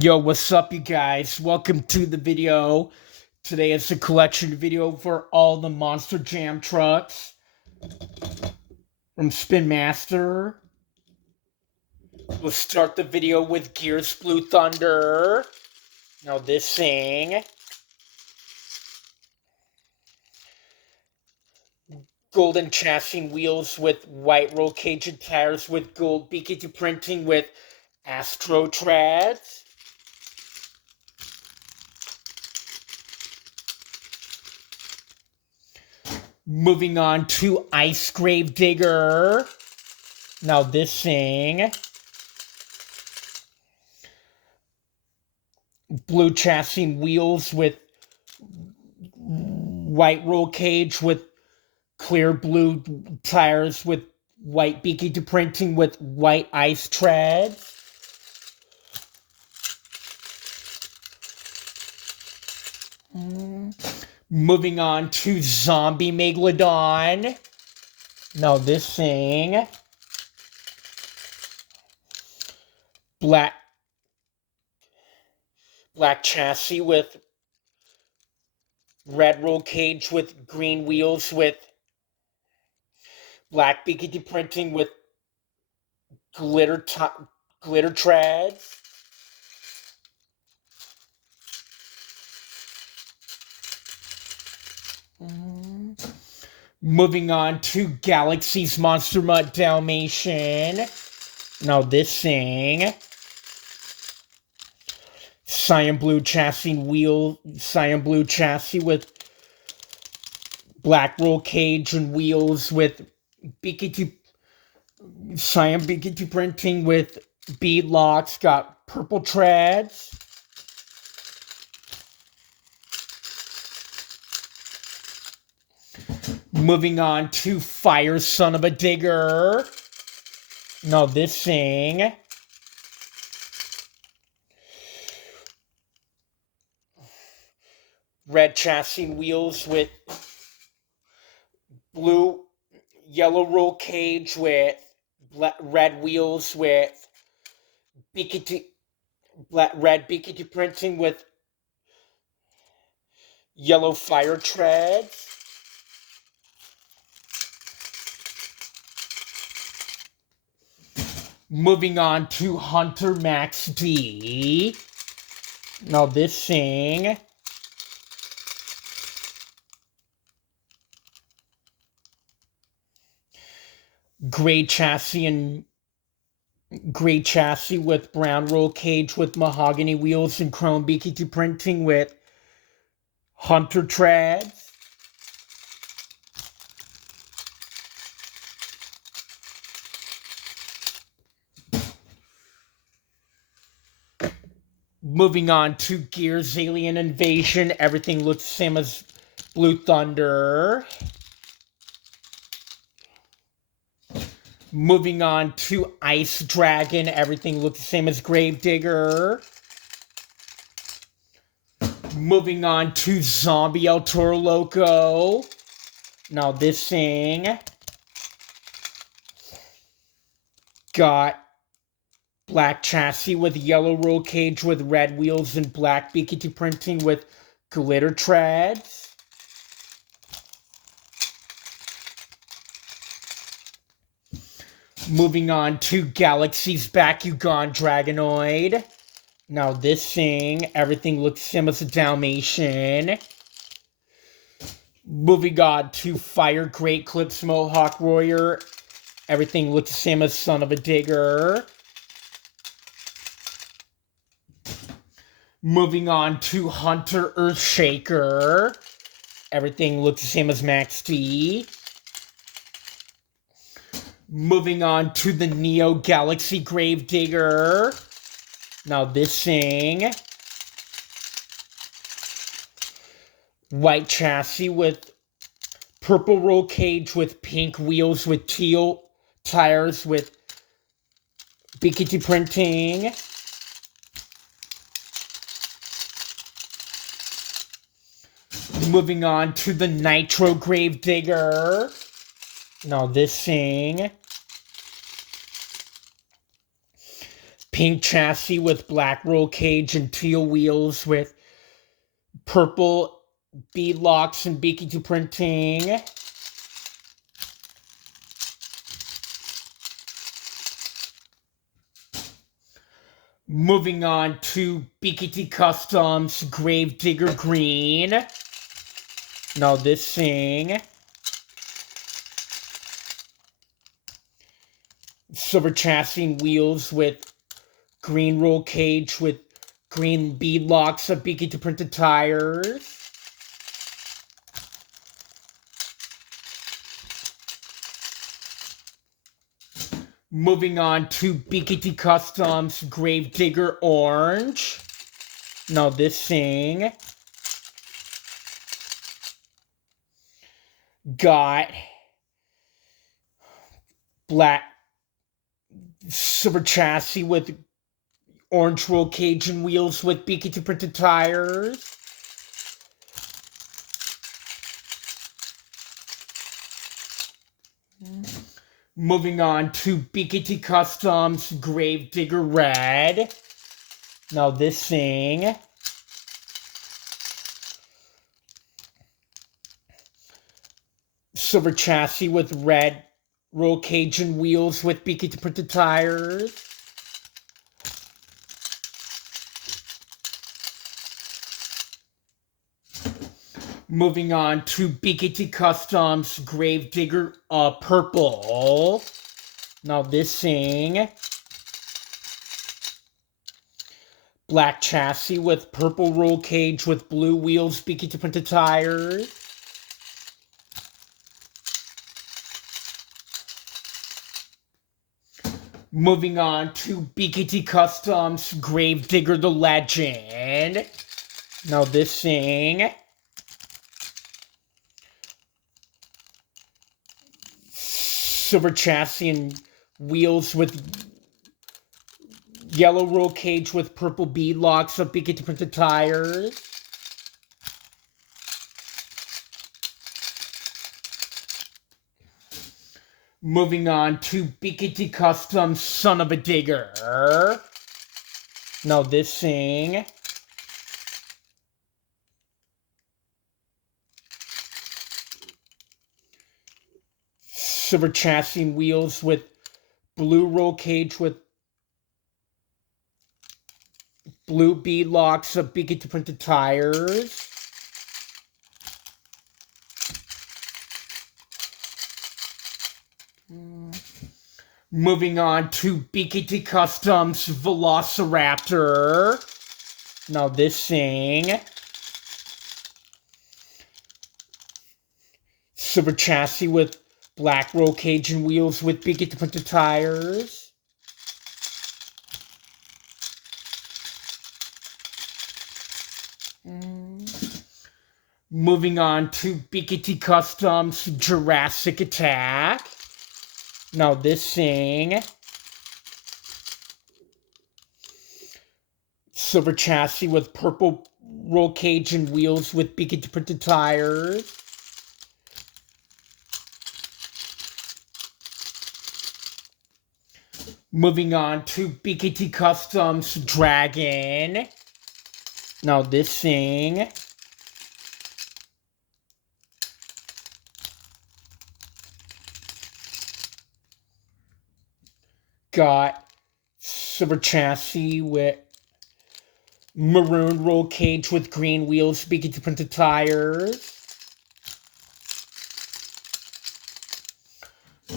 Yo, what's up, you guys? Welcome to the video. Today is a collection video for all the Monster Jam trucks from Spin Master. We'll start the video with Gears Blue Thunder. Now this thing. Golden chassis wheels with white roll cage and tires with gold BKT printing with Astro Trads. Moving on to Ice Grave Digger. Now this thing. Blue chassis wheels with white roll cage with clear blue tires with white BKT printing with white ice treads. Moving on to Zombie Megalodon. Now this thing. Black chassis with red roll cage with green wheels with black BKT printing with glitter treads. Moving on to Galaxy's Monster Mutt Dalmatian. Now this thing. Cyan blue chassis with black roll cage and wheels with cyan BKT printing with bead locks, got purple treads. Moving on to Fire Son of a Digger. Now this thing. Red chassis wheels with yellow roll cage with red wheels with red BKT printing with yellow fire treads. Moving on to Hunter Max D. Now this thing. Gray chassis with brown roll cage with mahogany wheels and chrome BKT printing with Hunter treads. Moving on to Gears Alien Invasion. Everything looks the same as Blue Thunder. Moving on to Ice Dragon. Everything looks the same as Gravedigger. Moving on to Zombie El Toro Loco. Now this thing. Got black chassis with yellow roll cage with red wheels and black BKT printing with glitter treads. Moving on to Galaxy's Bakugan Dragonoid. Now this thing, everything looks similar to Dalmatian. Moving on to Fire Great Clips Mohawk Warrior. Everything looks the same as Son of a Digger. Moving on to Hunter Earthshaker. Everything looks the same as Max D. Moving on to the Neo Galaxy Gravedigger. Now this thing. White chassis with purple roll cage with pink wheels with teal tires with BKT printing. Moving on to the Nitro Gravedigger. Now this thing. pink chassis with black roll cage and teal wheels with purple bead locks and BK2 printing. Moving on to BKT Customs Gravedigger Green. Now this thing. Silver chassis and wheels with green roll cage with green bead locks of BKT printed tires. Moving on to BKT Customs Gravedigger Orange. Now this thing got black silver chassis with orange roll cage and wheels with BKT printed tires. Moving on to BKT Customs Gravedigger Red. Now this thing silver chassis with red roll cage and wheels with BKT printed tires. Moving on to BKT Customs Gravedigger Purple. Now this thing black chassis with purple roll cage with blue wheels, BKT printed tires. Moving on to BKT Customs Gravedigger the Legend. Now this thing silver chassis and wheels with yellow roll cage with purple bead locks of BKT printed tires. Moving on to BKT Customs Son of a Digger. Now this thing silver chassis and wheels with blue roll cage with blue bead locks of BKT printed tires. Moving on to BKT Customs Velociraptor. Now this thing silver chassis with black roll cage and wheels with BKT printed tires. Moving on to BKT Customs Jurassic Attack. Now this thing silver chassis with purple roll cage and wheels with BKT printed tires. Moving on to BKT Customs Dragon. Now this thing got silver chassis with maroon roll cage with green wheels, BKT printed tires.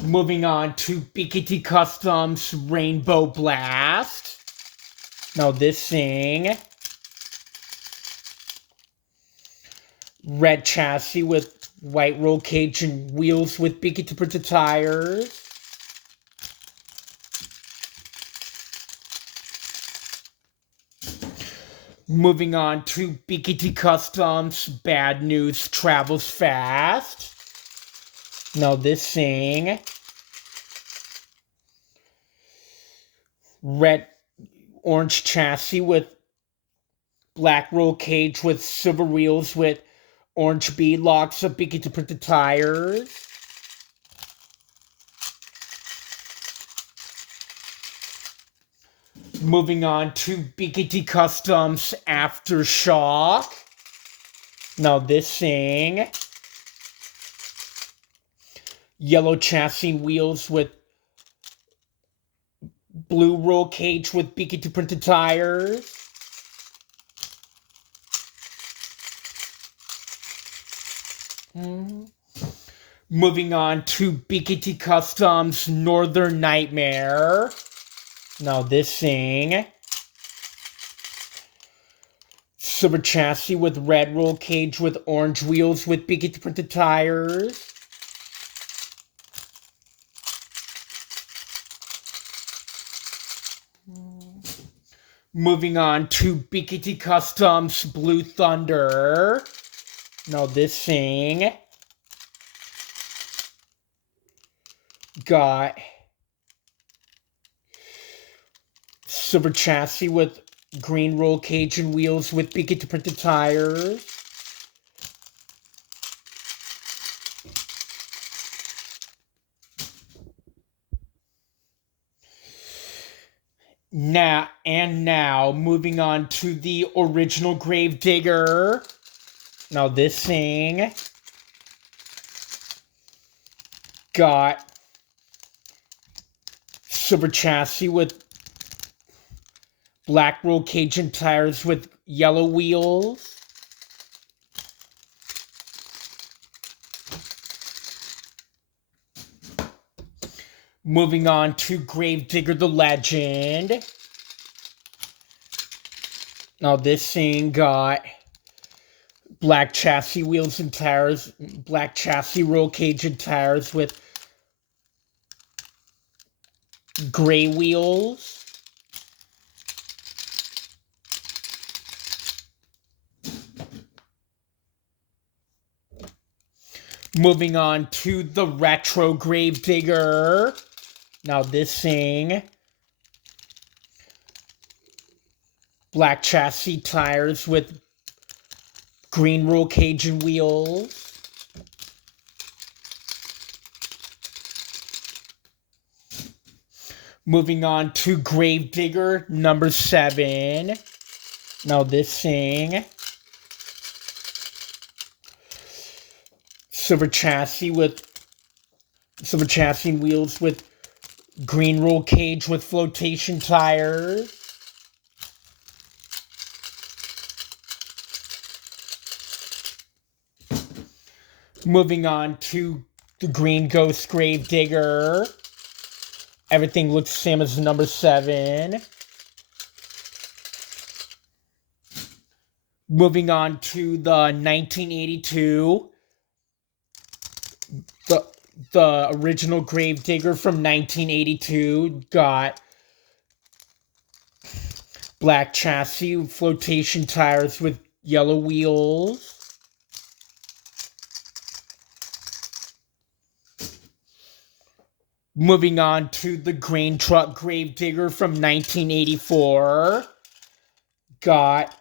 Moving on to BKT Customs Rainbow Blast. Now this thing red chassis with white roll cage and wheels with BKT printed tires. Moving on to BKT Customs Bad News Travels Fast. Now this thing red orange chassis with black roll cage with silver wheels with orange bead locks of BKT printed tires. Moving on to BKT Customs Aftershock. Now this thing. Yellow chassis wheels with blue roll cage with BKT printed tires. Moving on to BKT Customs Northern Nightmare. Now this thing. Silver chassis with red roll cage with orange wheels with BKT printed tires. Moving on to BKT Customs Blue Thunder. Now this thing got silver chassis with green roll cage and wheels with BKT printed tires. Now, moving on to the original Gravedigger. Now this thing got silver chassis with black roll cage and tires with yellow wheels. Moving on to Gravedigger the Legend. Now this thing got black chassis wheels and tires, black chassis roll cage and tires with gray wheels. Moving on to the Retro Gravedigger. Now this thing, black chassis tires with green roll cage and wheels. Moving on to Gravedigger number 7. Now this thing, silver chassis and wheels with green roll cage with flotation tires. Moving on to the Green Ghost Gravedigger. Everything looks the same as number 7. Moving on to the 1982. The original Gravedigger from 1982 got black chassis, flotation tires with yellow wheels. Moving on to the Grain Truck Gravedigger from 1984. Got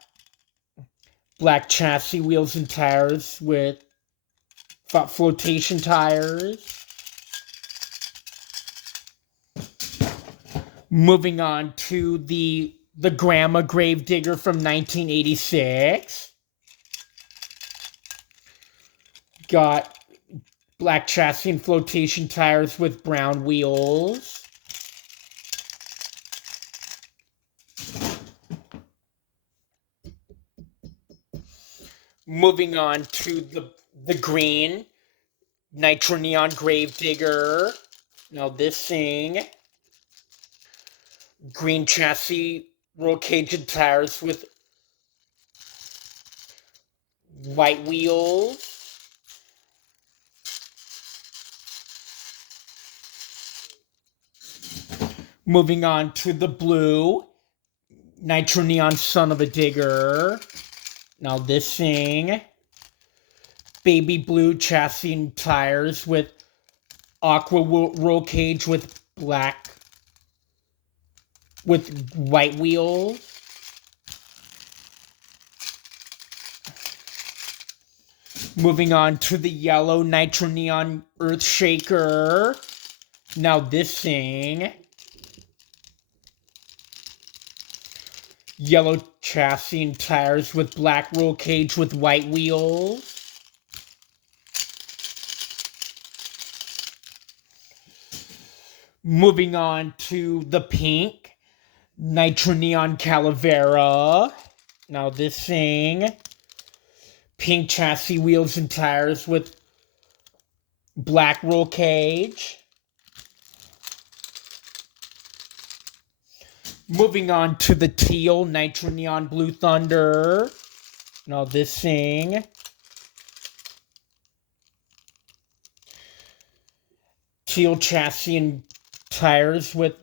black chassis, wheels, and tires with flotation tires. Moving on to the Grandma Gravedigger from 1986. Got black chassis and flotation tires with brown wheels. Moving on to the green Nitro Neon Gravedigger. Now this thing, green chassis, roll cage and tires with white wheels. Moving on to the blue Nitro Neon Son of a Digger. Now this thing, baby blue chassis and tires with aqua roll cage with white wheels. Moving on to the yellow Nitro Neon Earthshaker. Now this thing, Yellow chassis and tires with black roll cage with white wheels. Moving on to the pink Nitro Neon Calavera. Now this thing, pink chassis, wheels, and tires with black roll cage. Moving on to the teal Nitro Neon Blue Thunder. Now this thing, teal chassis and tires with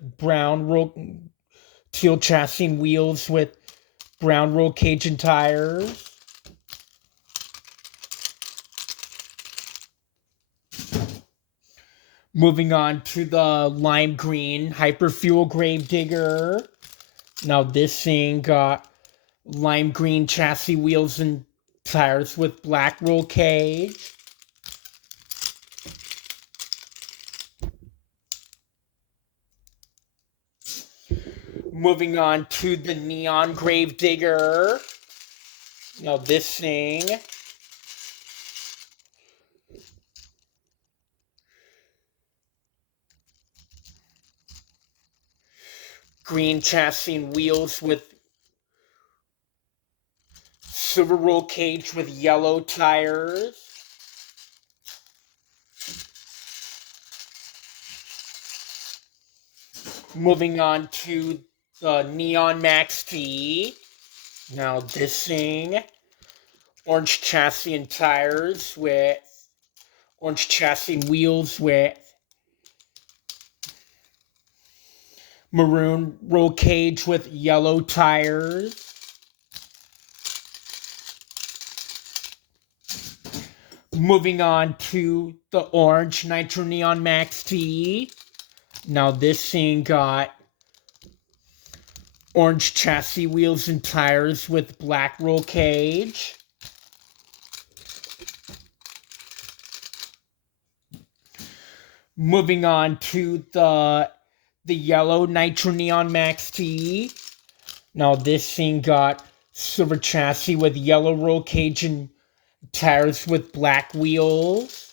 teal chassis and wheels with brown roll cage and tires. Moving on to the lime green Hyperfuel Gravedigger. Now this thing got lime green chassis, wheels, and tires with black roll cage. Moving on to the neon Gravedigger. Now this thing, green chassis and wheels with silver roll cage with yellow tires. Moving on to the Neon Max T. Now this thing, orange chassis and tires with orange chassis and wheels with maroon roll cage with yellow tires. Moving on to the orange Nitro Neon Max T. Now this thing got orange chassis, wheels, and tires with black roll cage. Moving on to the yellow Nitro Neon Max T. Now this thing got silver chassis with yellow roll cage and tires with black wheels.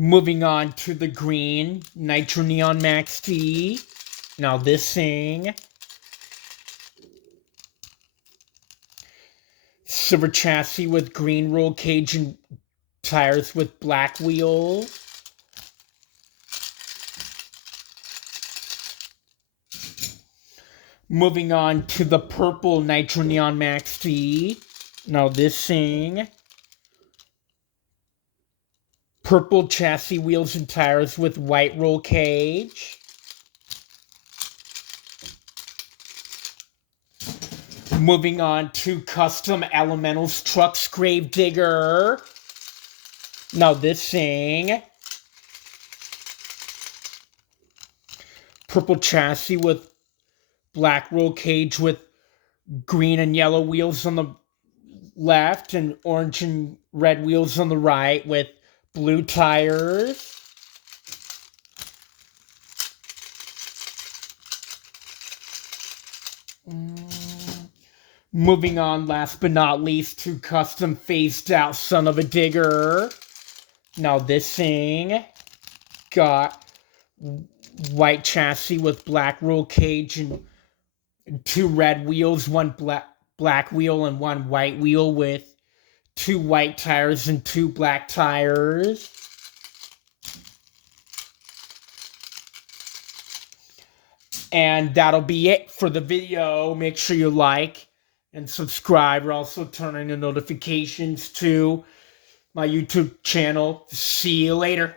Moving on to the green Nitro Neon Max T. Now this thing, silver chassis with green roll cage and tires with black wheels. Moving on to the purple Nitro Neon Max T. Now this thing, purple chassis, wheels, and tires with white roll cage. Moving on to Custom Elementals Trucks Gravedigger. Now this thing, purple chassis with black roll cage with green and yellow wheels on the left and orange and red wheels on the right with blue tires. Moving on, last but not least, to Custom Phased Out Son of a Digger. Now this thing got white chassis with black roll cage and two red wheels, one black wheel and one white wheel with two white tires and two black tires. And that'll be it for the video. Make sure you like and subscribe. We're also turning the notifications to my YouTube channel. See you later.